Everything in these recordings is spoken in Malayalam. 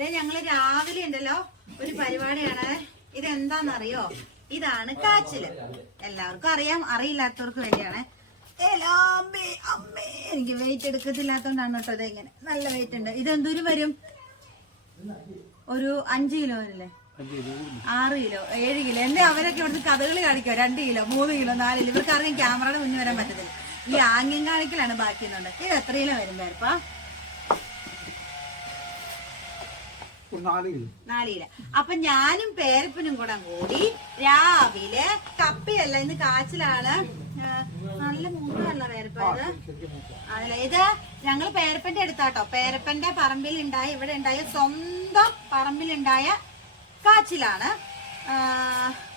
ഞങ്ങള് രാവിലെ ഉണ്ടല്ലോ ഒരു പരിപാടിയാണ്. ഇതെന്താന്നറിയോ? ഇതാണ് കാച്ചില്. എല്ലാവർക്കും അറിയാം, അറിയില്ലാത്തവർക്ക് വേണ്ടിയാണ്. അമ്മേ എനിക്ക് വെയിറ്റ് എടുക്കത്തില്ലാത്തോണ്ടാണ് കേട്ടോ. ഇതെങ്ങനെ നല്ല വെയിറ്റ് ഉണ്ട്. ഇതെന്തോരം വരും? ഒരു 5 കിലോ അല്ലേ? 6 കിലോ 7 കിലോ. എന്നെ അവരൊക്കെ ഇവിടുന്ന് കഥകളി കാണിക്കോ. 2 kilo 3 kilo 4 kilo. ഇവർക്ക് അറിയാം ക്യാമറയുടെ മുന്നിൽ വരാൻ പറ്റത്തില്ല. ഈ ആംഗ്യം കാണിക്കലാണ് ബാക്കിയുന്നുണ്ട്. ഇത് എത്ര കിലോ വരും പേരപ്പാ? 4 കിലോ. അപ്പൊ ഞാനും പേരപ്പനും കൂടെ കൂടി രാവിലെ കപ്പയല്ല, ഇന്ന് കാച്ചിലാണ്. നല്ല മൂന്നല്ല പേരപ്പ ഇത്. അതല്ല, ഇത് ഞങ്ങൾ പേരപ്പന്റെ അടുത്താട്ടോ. പേരപ്പന്റെ പറമ്പിൽ ഉണ്ടായ, ഇവിടെ ഉണ്ടായ, സ്വന്തം പറമ്പിലുണ്ടായ കാച്ചിലാണ്.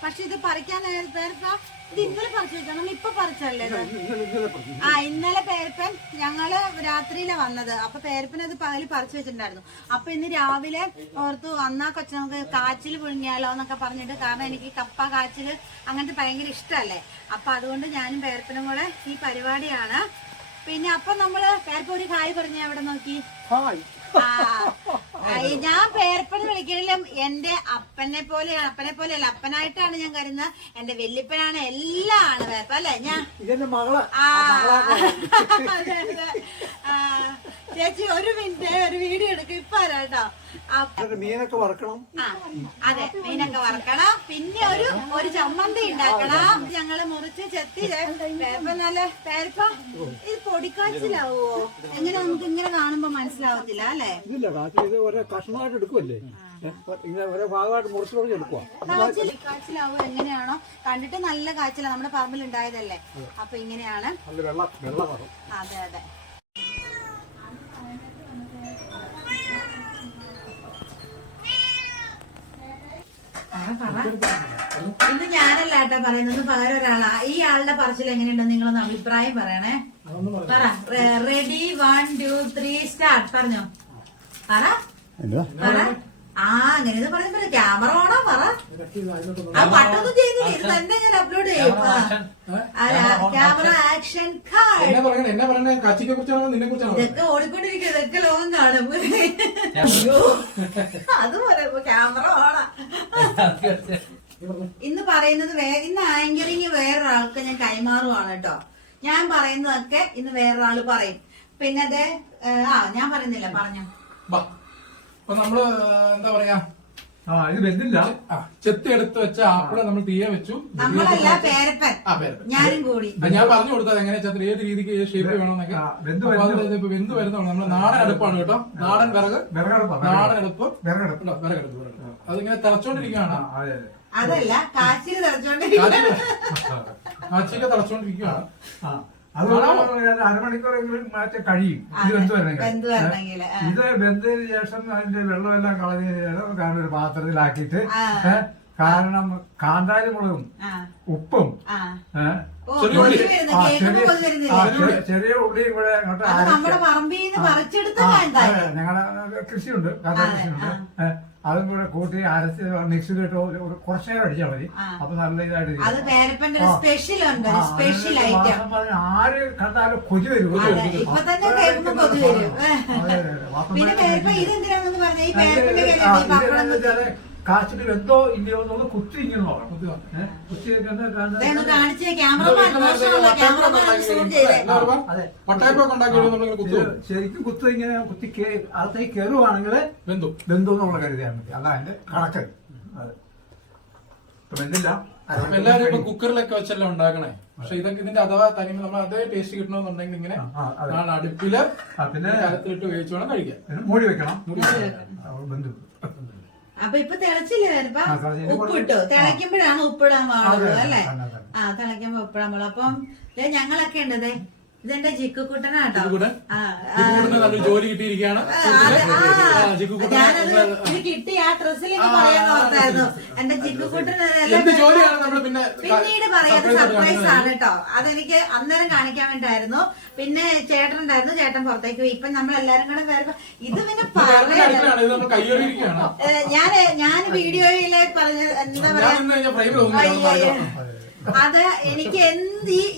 പക്ഷെ ഇത് പറിക്കാൻ പേരപ്പ ഇത് ഇന്നലെ പറിച്ചു വെച്ചാൽ നമ്മൾ ഇപ്പൊ പറിച്ചല്ലേ ഇത്? ഇന്നലെ പേരപ്പൻ ഞങ്ങള് രാത്രിയിലെ വന്നത്. അപ്പൊ പേരപ്പൻ അത് പകല് പറിച്ചു വെച്ചിട്ടുണ്ടായിരുന്നു. അപ്പൊ ഇന്ന് രാവിലെ ഓർത്തു വന്നാ കൊച്ചു നമുക്ക് കാച്ചിൽ പുഴുങ്ങിയാലോ എന്നൊക്കെ പറഞ്ഞിട്ട്. കാരണം എനിക്ക് കപ്പ കാച്ചില് അങ്ങനത്തെ ഭയങ്കര ഇഷ്ടല്ലേ. അപ്പൊ അതുകൊണ്ട് ഞാനും പേരപ്പനും കൂടെ ഈ പരിപാടിയാണ്. പിന്നെ അപ്പൊ നമ്മള് പേരപ്പ ഒരു ഹായ് പറഞ്ഞ അവിടെ നോക്കി. ഞാൻ പേരപ്പൻ വിളിക്കണില്ല, എന്റെ അപ്പനെ പോലെയാണ്. അപ്പനെ പോലെയല്ല, അപ്പനായിട്ടാണ് ഞാൻ കരുതുന്നത്. എന്റെ വല്യപ്പനാണ്, എല്ലാം ആണ് പേരപ്പ അല്ലെ. ഞാൻ ചേച്ചി ഒരു മിനിറ്റ് ഒരു വീഡിയോ എടുക്കും. ഇപ്പൊ കേട്ടോ. മീനൊക്കെ വറക്കണം. അതെ, മീനൊക്കെ വറക്കണം. പിന്നെ ഒരു ചമ്മന്തി ഉണ്ടാക്കണം. ഞങ്ങള് മുറിച്ച് ചെത്തി പേരപ്പ നല്ല പേരപ്പ. ഇത് പൊടിക്കാച്ചിലാവോ? എങ്ങനെ നമുക്ക് ഇങ്ങനെ കാണുമ്പോ മനസ്സിലാവത്തില്ല അല്ലേ? ഇല്ല, കാച്ചിൽ ഓരോ കഷ്ണമായിട്ട് എടുക്കുമല്ലേ, ഓരോ ഭാഗമായിട്ട് മുറിച്ചു എടുക്കുക. കാച്ചിലാവോ? എങ്ങനെയാണോ കണ്ടിട്ട് നല്ല കാച്ചില, നമ്മുടെ പറമ്പിൽ ഉണ്ടായതല്ലേ. അപ്പൊ ഇങ്ങനെയാണ്. അതെ അതെ. ഇന്ന് ഞാനല്ല ഏട്ടാ പറയുന്നത്, പകരം ഒരാളാ. ഈ ആളുടെ പറച്ചിൽ എങ്ങനെയുണ്ടെന്ന് നിങ്ങളൊന്ന് അഭിപ്രായം പറയണേ. പറ. Ready 1 2 3 start. പറഞ്ഞോ, പറ. അങ്ങനെ പറഞ്ഞ ക്യാമറ ഓണോ? പറ. ആ പട്ടൊന്നും ചെയ്യുന്നില്ല, ഇത് തന്നെ ഞാൻ അപ്ലോഡ് ചെയ്യും. Camera action card. ഇതൊക്കെ ഓടിക്കൊണ്ടിരിക്കും, ഇതൊക്കെ ലോകം കാണും. അതുപോലെ ക്യാമറ ഓണാ. ഇന്ന് പറയുന്നത് ഇന്ന് ആങ്കറിങ് വേറൊരാൾക്ക് ഞാൻ കൈമാറുവാണ് കേട്ടോ. ഞാൻ പറയുന്നതൊക്കെ ഇന്ന് വേറൊരാള് പറയും. പിന്നെ അതെ ഞാൻ പറയുന്നില്ല, പറഞ്ഞോ. അപ്പൊ നമ്മള് എന്താ പറയാ, ഇത് വെന്തില്ല. ചെത്തി എടുത്ത് വെച്ച ആപ്പിളെ നമ്മൾ തീയെ വെച്ചു. നമ്മളല്ല, പേരപ്പൻ ഞാനും കൂടി. ഞാൻ പറഞ്ഞു കൊടുത്തത് എങ്ങനെ വെച്ചാൽ ഏത് രീതിക്ക് ഏത് ഷേപ്പ് വേണമെന്നൊക്കെ. ഇപ്പൊ വെന്ത് വരുന്നുള്ളൂ. നമ്മള് നാടൻ അടുപ്പാണ് കേട്ടോ. നാടൻ നാടൻ അടുപ്പ് വിറകടുപ്പ്. അതിങ്ങനെ തിളച്ചോണ്ടിരിക്കുകയാണ്. അതല്ല, കാച്ചില് തിളച്ചോണ്ടിരിക്കുകയാണ്. കാച്ചില് തിളച്ചോണ്ടിരിക്കുകയാണ്. അരമണിക്കൂറെങ്കിലും മാറ്റി കഴിയും ഇത് വെന്ത് വരണമെങ്കിൽ. ഇത് വെന്തതിന് ശേഷം അതിന്റെ വെള്ളമെല്ലാം കളഞ്ഞതിന് ശേഷം കാരണം ഒരു പാത്രത്തിലാക്കിയിട്ട്, കാരണം കാന്താരി മുളകും ഉപ്പും ചെറിയ ഉള്ളിയും കൂടെ ഞങ്ങളുടെ കൃഷിയുണ്ട്, കാന്താരി കൃഷിയുണ്ട്. അതും കൂടെ കൂട്ടി അരച്ച് മിക്സിയിലിട്ട് കുറച്ചു നേരം അടിച്ചാൽ മതി. അപ്പൊ നല്ല ഇതായിട്ട് ആര് കണ്ടാലും കൊതി വരും. കാച്ചിട്ട് വെന്തോ ഇല്ലയോ എന്നുള്ള കുത്തി ഇങ്ങനെ നോക്കണം. കുത്തി ശരിക്കും കുത്ത് ഇങ്ങനെ കുത്തി അകത്തേക്ക് കയറുവാണെങ്കിൽ ബന്ധു എന്നുള്ള കരുതിയാൽ മതി. അതാ അതിന്റെ കണക്ക്. വെന്തില്ല. എല്ലാരും ഇപ്പൊ കുക്കറിലൊക്കെ വെച്ചെല്ലാം ഉണ്ടാക്കണേ. പക്ഷെ ഇതൊക്കെ ഇതിന്റെ അഥവാ തനിമ നമ്മൾ അതേ ടേസ്റ്റ് കിട്ടണമെന്നുണ്ടെങ്കിൽ ഇങ്ങനെ അടുപ്പില് പിന്നെ കരത്തിലിട്ട് വേവിച്ചു വേണം കഴിക്കാൻ. മൂടി വെക്കണം. ബന്ധു അപ്പൊ ഇപ്പൊ തിളച്ചില്ലേ വരുമ്പോ ഉപ്പിട്ടു. തിളയ്ക്കുമ്പോഴാണ് ഉപ്പിടാൻ പാടുള്ളൂ അല്ലേ? തിളയ്ക്കുമ്പോ ഉപ്പിടാൻ പാടുള്ളൂ. അപ്പം ഞങ്ങളൊക്കെ ഉണ്ട്. ഇതെന്റെ ജിക്കുക്കുട്ടനാട്ടോ. ജോലി കിട്ടിയിരിക്കുകയാണ്. ഇത് കിട്ടി ആ ഡ്രസ്സിൽ പറയാൻ ഓർത്തായിരുന്നു. എന്റെ ജിക്കുക്കുട്ടൻ പിന്നീട് പറയാത് സർപ്രൈസ് ആണ് കേട്ടോ. അതെനിക്ക് അന്നേരം കാണിക്കാൻ വേണ്ടിയായിരുന്നു. പിന്നെ ചേട്ടൻ ഉണ്ടായിരുന്നു, ചേട്ടൻ പുറത്തേക്ക് പോയി. ഇപ്പൊ നമ്മളെല്ലാരും കൂടെ വരുമ്പോ ഇത് പിന്നെ ഞാൻ വീഡിയോയിലെ പറഞ്ഞ എന്താ പറയാ, അത് എനിക്ക്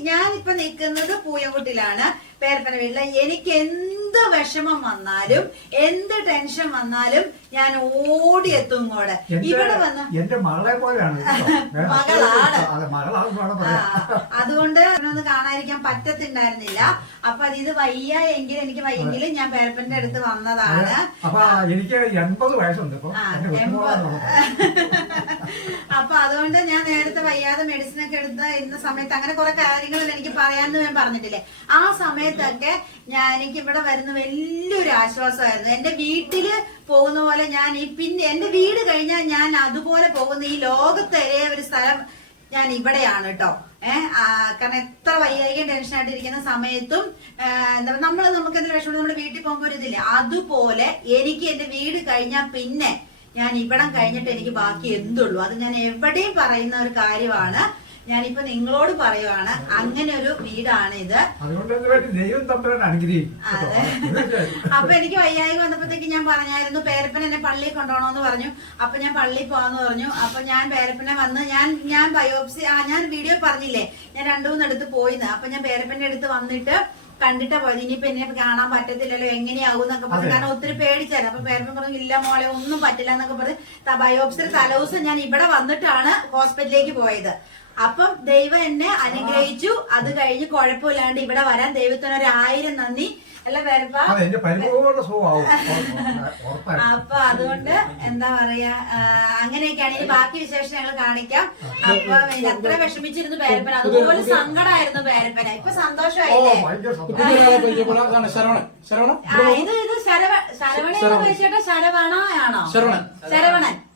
ഞാനിപ്പോ നിൽക്കുന്നത് പൂയംകുട്ടിലാണ്. പേരപ്പന വീട്ടില് എനിക്ക് എന്ത് വിഷമം വന്നാലും എന്ത് ടെൻഷൻ വന്നാലും ഞാൻ ഓടിയെത്തും ഇങ്ങോട്ട്. ഇവിടെ വന്ന് എന്റെ മകളെ പോലെയാണ് അതുകൊണ്ട് ഒന്ന് കാണാതിരിക്കാൻ പറ്റത്തിണ്ടായിരുന്നില്ല. അപ്പൊ ഇത് വയ്യ എങ്കിൽ എനിക്ക് വയ്യെങ്കിലും ഞാൻ പേരപ്പന്റെ അടുത്ത് വന്നതാണ്. അപ്പൊ എനിക്ക് 80 വയസ്സുണ്ട്. അപ്പൊ അതുകൊണ്ട് ഞാൻ നേരത്തെ വയ്യാതെ മെഡിസിൻ ഒക്കെ എടുത്ത് ഇന്ന സമയത്ത് അങ്ങനെ കുറെ കാര്യങ്ങൾ എനിക്ക് പറയാന്ന് ഞാൻ പറഞ്ഞിട്ടില്ലേ, ആ സമയത്തൊക്കെ എനിക്ക് ഇവിടെ വരുന്ന വലിയൊരു ആശ്വാസമായിരുന്നു. എന്റെ വീട്ടില് പോകുന്ന പോലെ ഞാൻ പിന്നെ എന്റെ വീട് കഴിഞ്ഞാൽ ഞാൻ അതുപോലെ പോകുന്ന ഈ ലോകത്തെ ഒരു സ്ഥലം ഞാൻ ഇവിടെയാണ് കേട്ടോ. കാരണം എത്ര വൈകാരികം ടെൻഷനായിട്ട് ഇരിക്കുന്ന സമയത്തും എന്താ നമുക്ക് എന്തെങ്കിലും വിഷമം നമ്മുടെ വീട്ടിൽ പോകുമ്പോൾ ഒരു ഇതില്ലേ, അതുപോലെ എനിക്ക് എന്റെ വീട് കഴിഞ്ഞാൽ പിന്നെ ഞാൻ ഇവിടം കഴിഞ്ഞിട്ട് എനിക്ക് ബാക്കി എന്തുള്ളൂ. അത് ഞാൻ എവിടെയും പറയുന്ന ഒരു കാര്യമാണ്. ഞാനിപ്പോ നിങ്ങളോട് പറയുവാണ്, അങ്ങനെ ഒരു വീടാണ് ഇത്. അപ്പൊ എനിക്ക് വയ്യായ്ക വന്നപ്പോഴത്തേക്ക് ഞാൻ പറഞ്ഞായിരുന്നു പേരപ്പൻ എന്നെ പള്ളിയിൽ കൊണ്ടുപോകണമെന്ന് പറഞ്ഞു. അപ്പൊ ഞാൻ പള്ളിയിൽ പോവാന്ന് പറഞ്ഞു. അപ്പൊ ഞാൻ പേരപ്പനെ വന്ന് ഞാൻ ബയോപ്സി ഞാൻ വീഡിയോ പറഞ്ഞില്ലേ, ഞാൻ 2-3 അടുത്ത് പോയിന്ന്. അപ്പൊ ഞാൻ പേരപ്പന്റെ അടുത്ത് വന്നിട്ട് കണ്ടിട്ടാ പോയത്. ഇനിയിപ്പൊ എന്നെ കാണാൻ പറ്റത്തില്ലല്ലോ, എങ്ങനെയാവും എന്നൊക്കെ പറഞ്ഞു. കാരണം ഒത്തിരി പേടിച്ചായിരുന്നു. അപ്പൊ പേരപ്പൻ പറഞ്ഞു ഇല്ല മോളെ ഒന്നും പറ്റില്ല എന്നൊക്കെ പറഞ്ഞ് ബയോപ്സി തലേദിവസം ഞാൻ ഇവിടെ വന്നിട്ടാണ് ഹോസ്പിറ്റലിലേക്ക് പോയത്. അപ്പം ദൈവം എന്നെ അനുഗ്രഹിച്ചു. അത് കഴിഞ്ഞ് കുഴപ്പമില്ലാണ്ട് ഇവിടെ വരാൻ ദൈവത്തിന് 1000 നന്ദി. അല്ല പേരപ്പ. അപ്പൊ അതുകൊണ്ട് എന്താ പറയാ, അങ്ങനെയൊക്കെയാണ്. ഇനി ബാക്കി വിശേഷം ഞങ്ങൾ കാണിക്കാം. അപ്പൊ അത്ര വിഷമിച്ചിരുന്നു പേരപ്പന, അതുപോലെ സങ്കടമായിരുന്നു പേരപ്പന. ഇപ്പൊ സന്തോഷമായില്ലേ? ഇത് ശരവണ ശരവണയാണോ?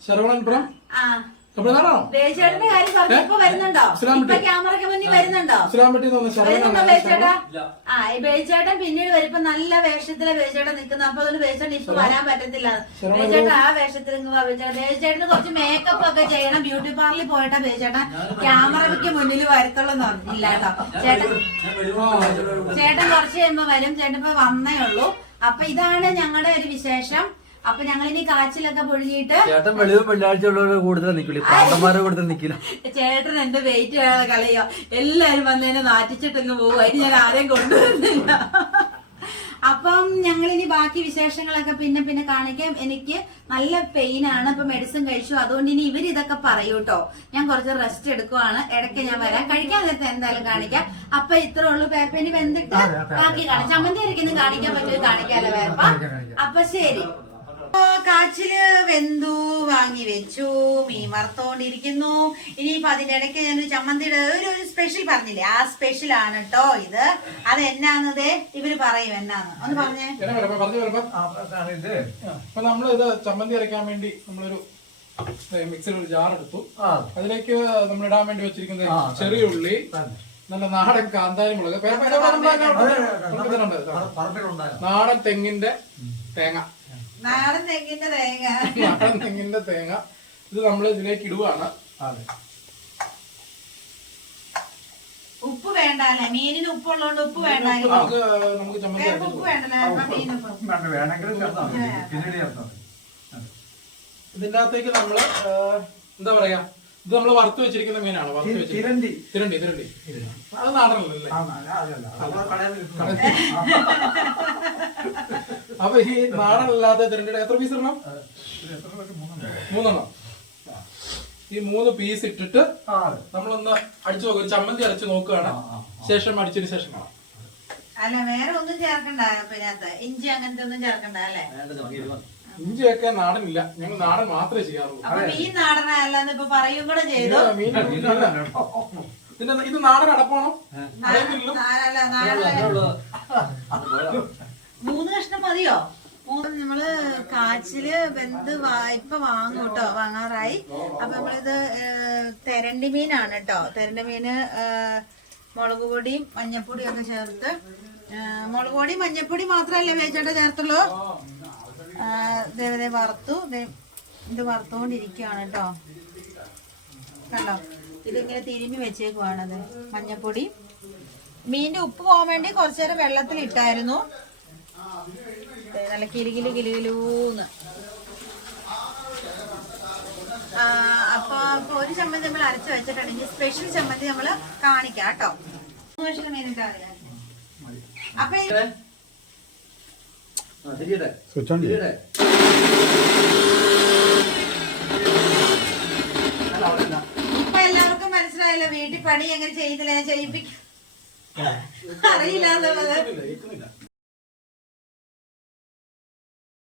ശരവണൻ. ആ ബേച്ചേട്ടന്റെ കാര്യം പറഞ്ഞു. ഇപ്പൊ വരുന്നുണ്ടോ? ഇപ്പൊ ക്യാമറയ്ക്ക് മുന്നിൽ വരുന്നുണ്ടോ? വരുന്നുണ്ടോ ബേച്ചേട്ടാ? ഈ ബേച്ചേട്ടൻ പിന്നീട് വരുമ്പോ നല്ല വേഷത്തിലെ ബേച്ചേട്ടൻ നിൽക്കുന്ന. അപ്പൊ അതുകൊണ്ട് ബേച്ചേട്ടൻ ഇപ്പൊ വരാൻ പറ്റത്തില്ല. ബേച്ചേട്ടൻ ആ വേഷത്തിൽ ബേച്ചേട്ടന് കുറച്ച് മേക്കപ്പ് ഒക്കെ ചെയ്യണം. ബ്യൂട്ടി പാർലറിൽ പോയിട്ടാ ബേച്ചേട്ടൻ ക്യാമറയ്ക്ക് മുന്നിൽ വരത്തുള്ളൂ എന്ന് പറഞ്ഞില്ല കേട്ടോ. ചേട്ടൻ കുറച്ച് കഴിയുമ്പോ വരും. ചേട്ടൻ ഇപ്പൊ വന്നേ ഉള്ളൂ. അപ്പൊ ഇതാണ് ഞങ്ങളുടെ ഒരു വിശേഷം. അപ്പൊ ഞങ്ങളിനി കാച്ചിലൊക്കെ പൊഴിഞ്ഞിട്ട് ചേട്ടൻ വെള്ളിയാഴ്ച കൂടുതൽ നിക്കില്ല. ചേട്ടൻ എന്റെ വെയിറ്റ് കളയോ, എല്ലാരും വന്നതിനെ നാറ്റിച്ചിട്ടങ്ങ് പോകും. അതിന് ഞാൻ ആരെയും കൊണ്ടുവരുന്നില്ല. അപ്പം ഞങ്ങളിനി ബാക്കി വിശേഷങ്ങളൊക്കെ പിന്നെ കാണിക്കാം. എനിക്ക് നല്ല പെയിനാണ്. ഇപ്പൊ മെഡിസിൻ കഴിച്ചു. അതുകൊണ്ട് ഇനി ഇവരിതൊക്കെ പറയൂട്ടോ. ഞാൻ കുറച്ച് റെസ്റ്റ് എടുക്കുവാണ്. ഇടയ്ക്ക് ഞാൻ വരാം. കഴിക്കാൻ നേരത്തെ എന്തായാലും കാണിക്കാം. അപ്പൊ ഇത്രേ ഉള്ളൂ. പേപ്പനി വെന്തിട്ട് ബാക്കി കാണാം. ചമ്മന്തി അരയ്ക്കുന്നത് കാണിക്കാൻ പറ്റുമോ? കാണിക്കാലോ പേപ്പ. അപ്പൊ ശരി. കാച്ചില് വെന്തു, വാങ്ങി വെച്ചു, മീൻ വറുത്തോണ്ടിരിക്കുന്നു. ഇനിയിപ്പൊ അതിന്റെ ഇടയ്ക്ക് ഞാനൊരു ചമ്മന്തിയുടെ ഒരു സ്പെഷ്യൽ പറഞ്ഞില്ലേ, ആ സ്പെഷ്യൽ ആണ് കേട്ടോ ഇത്. അത് എന്നാന്നതേ ഇവര് പറയും എന്നാന്ന് ഒന്ന് പറഞ്ഞേ. അപ്പൊ നമ്മളിത് ചമ്മന്തി അരയ്ക്കാൻ വേണ്ടി നമ്മളൊരു മിക്സിയിൽ ഒരു ജാർ എടുത്തു. അതിലേക്ക് നമ്മൾ ഇടാൻ വേണ്ടി വെച്ചിരിക്കുന്നത് ചെറിയ ഉള്ളി, നല്ല നാടൻ കാന്താരി മുളക്, നാടൻ തെങ്ങിന്റെ തേങ്ങ, നാടൻ തെങ്ങിന്റെ തേങ്ങ ഇത് നമ്മൾ ഇതിലേക്ക് ഇടുവാണ്. ഉപ്പ് വേണ്ട അല്ലേ? മീനിന് ഉപ്പുള്ളതുകൊണ്ട് ഉപ്പ് വേണ്ട. നമുക്ക് ചമ്മന്തി ഉപ്പ് വേണ്ടല്ലോ. ഇതിന്റെ അകത്തേക്ക് നമ്മള് എന്താ പറയാ, ഇത് നമ്മൾ വറുത്ത് വെച്ചിരിക്കുന്ന മീനാണ്. തിരണ്ടി അത് നാടനല്ലേ? അപ്പൊ ഈ നാടനല്ലാത്ത തിരണ്ടിയുടെ എത്ര പീസ് ഇടണം? 3 ഈ 3 പീസ് ഇട്ടിട്ട് നമ്മളൊന്ന് അടിച്ചു നോക്കും. ഒരു ചമ്മന്തി അരച്ച് നോക്കുകയാണ്. ശേഷം അടിച്ചതിന് ശേഷം കാണാം. അല്ല വേറെ ഒന്നും ചേർക്കണ്ട ഇതിനകത്ത്. ഇഞ്ചി അങ്ങനത്തെ ഒന്നും ചേർക്കണ്ട അല്ലേ? ഇഞ്ചിയൊക്കെ നാടനില്ല, ഞങ്ങൾ നാടൻ മാത്രമേ ചെയ്യാറുള്ളൂ. മീൻ നാടനല്ലെന്ന് ഇപ്പൊ പറയും കൂടെ ചെയ്തു. ഇത് നാടൻ അടപ്പാണോ? 3 കഷ്ണം മതിയോ? നമ്മള് കാച്ചില് വെന്ത് ഇപ്പൊ വാങ്ങും കേട്ടോ, വാങ്ങാറായി. അപ്പൊ നമ്മളിത് തെരണ്ടി മീനാണ് കേട്ടോ. തെരണ്ടി മീന് മുളക് പൊടിയും മഞ്ഞപ്പൊടിയും ഒക്കെ ചേർത്ത്, മുളക് പൊടി മഞ്ഞപ്പൊടി മാത്രല്ലേ വേച്ചേട്ട ചേർത്തുള്ളൂ. ദേവതയെ വറുത്തു. ഇത് വറുത്തുകൊണ്ടിരിക്കുകയാണ് കേട്ടോ. കണ്ടോ, ഇതിങ്ങനെ തിരുമ്മി വെച്ചേക്കുവാണത്. മഞ്ഞപ്പൊടി, മീനിന്റെ ഉപ്പ് പോകാൻ വേണ്ടി കുറച്ചു നേരം വെള്ളത്തിൽ ഇട്ടായിരുന്നു. നല്ല കിലുകിലൂന്ന്. അപ്പൊ ഒരു ചമ്മന്തി നമ്മൾ അരച്ച് വെച്ചിട്ടുണ്ടെങ്കിൽ സ്പെഷ്യൽ ചമ്മന്തി നമ്മള് കാണിക്കാം കേട്ടോ. മീനിട്ടാ അപ്പൊ സ്വിച്ച് ഓൺ ചെയ്യ്. ഇപ്പൊ എല്ലാവർക്കും മനസ്സിലായല്ലോ വീട്ടിൽ പണി എങ്ങനെ ചെയ്യുന്നില്ല, ഞാൻ ചെയ്യിപ്പിക്കും അറിയില്ല എന്നുള്ളത്.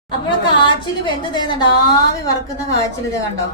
നമ്മള് കാച്ചില് വെന്ത് തേന്നുണ്ട്, ആവി വറക്കുന്ന കാച്ചില് ഇത് കണ്ടോ.